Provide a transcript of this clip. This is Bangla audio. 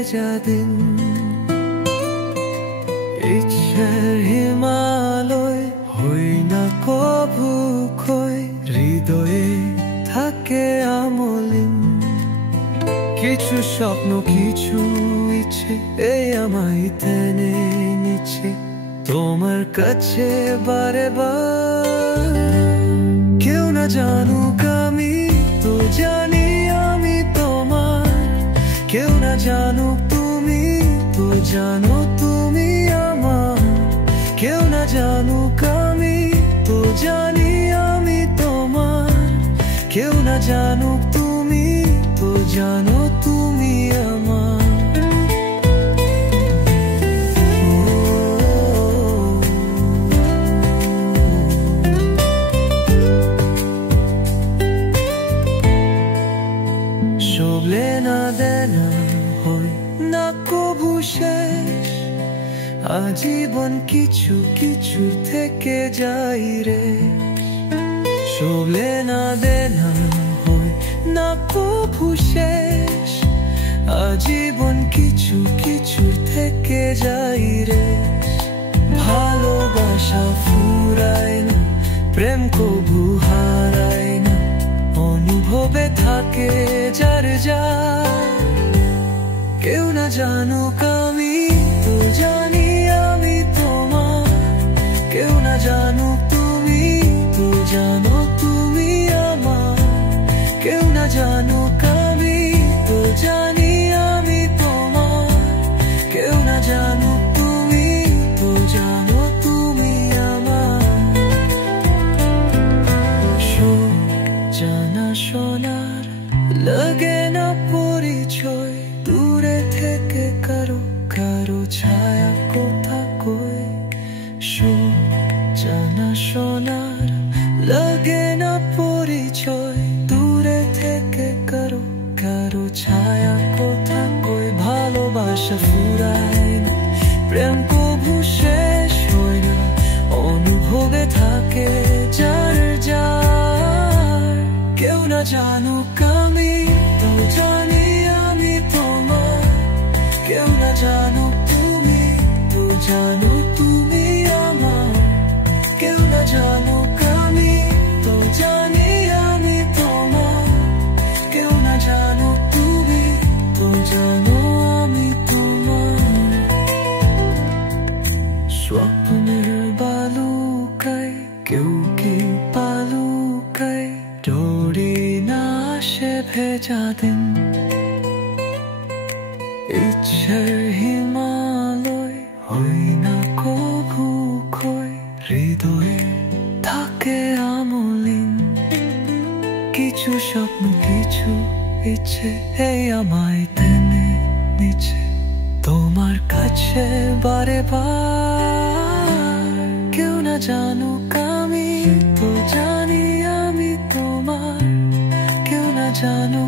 ভেজা দিন। ইচ্ছের হিমালয় হই না কভু ক্ষয়, হৃদয়ে থাকে আমলিন। কিছু স্বপ্ন কিছু ইচ্ছে এই আমায় টেনে নিচ্ছে তোমার কাছে বারে বার। কেউ না জানুক আমি তো জানি আমি তোমার, কেউ না জানুক তুমি তো জানো তুমি আমার। কেউ না জানুক আমি তো জানি আমি তোমার, কেউ না জানুক তুমি তো জানো তুমি আমার। শোভলে না দেনা হয় না কভু শেষ, আজীবন কিছু কিছু থেকে যাই রে। শোভলে না দেনা হয় না কভু শেষ, আজীবন কিছু কিছু থেকে যাই রে। ভালোবাসা ফুরায় না, প্রেম কভু হারায় না, অনুভবে থাকে যার যা। কেউ না জানুক আমি তো জানি আমি তোমার, কেউ না জানুক তুমি তো জানো তুমি আমার। কেউ না জানুক আমি তো জানি আমি তোমার, কেউ না জানুক তুমি তো জানো তুমি আমার। জানা শোনার লাগে না পরিচয়, দূরে থেকে কারো কারো ছায়া কোথা কই। জানা শোনার লাগে না পরিচয়, দূরে থেকে কারো কারো ছায়া কোথা কই। ভালোবাসা ফুরায় না, প্রেম কভু শেষ হয় না, অনুভবে থাকে যার যার। কেউ না জানুক আমি তো জানি আমি তোমার, কেউ না জানুক তুমি তো জানো তুমি আমার। কেউ না জানুক আমি তো জানি আমি তোমার, কেউ না জানুক তুমি তো জানো আমি তোমার। স্বপ্নের বালুকায় কেউ কি পালুকায়, ডোরি না আসে ভেজা দিন। ইচ্ছের হিমালয় হই না কভু ক্ষয়, হৃদয়ে থাকে আমলিন। কিছু স্বপ্ন কিছু ইচ্ছে এই আমায় টেনে নিচ্ছে তোমার কাছে বারে বার। কেউ না জানুক আমি তো জানি আমি তোমার, কেউ না জানো